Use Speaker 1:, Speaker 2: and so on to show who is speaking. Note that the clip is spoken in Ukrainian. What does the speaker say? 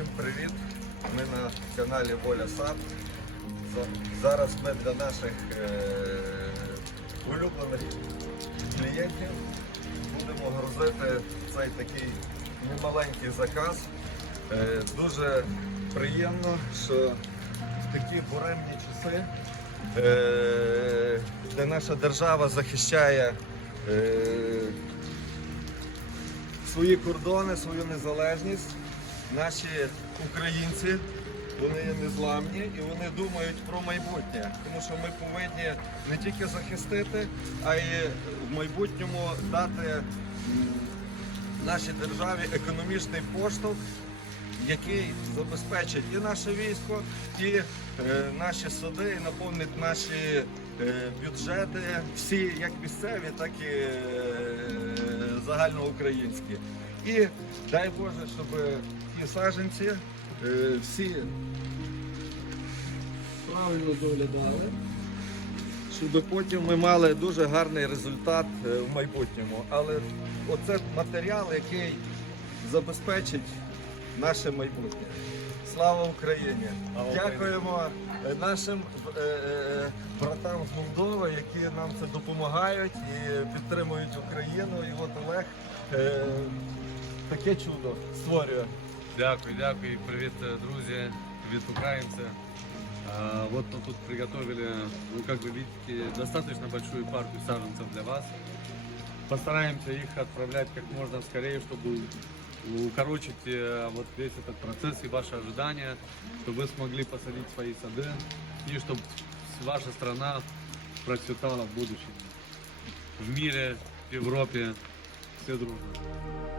Speaker 1: Всім привіт! Ми на каналі Воля Сад. Зараз ми для наших е, улюблених клієнтів будемо грузити цей такий немаленький заказ. Е, дуже приємно, що в такі буремні часи, е, де наша держава захищає свої кордони, свою незалежність. Наші українці вони незламні і вони думають про майбутнє, тому що ми повинні не тільки захистити, а й в майбутньому дати нашій державі економічний поштовх, який забезпечить і наше військо, і е, наші суди, і наповнить наші е, бюджети, всі як місцеві, так і е, загальноукраїнські. І дай Боже, щоб ті саженці е, всі правильно доглядали, щоб потім ми мали дуже гарний результат е, в майбутньому. Але оце матеріал, який забезпечить наше майбутнє. Слава Україні!
Speaker 2: Слава
Speaker 1: Дякуємо е, нашим е, е, братам з Молдови, які нам це допомагають і підтримують Україну. І от Олег е, таке чудо створює.
Speaker 2: Дякую, дякую. Привет, э, друзья. Привет, украинцы. А, Вот мы тут приготовили, ну, как вы видите, достаточно большую партию саженцев для вас. Постараемся их отправлять как можно скорее, чтобы укорочить э, вот весь этот процесс и ваши ожидания, чтобы вы смогли посадить свои сады и чтобы ваша страна процветала в будущем. В мире, в Европе, все дружно.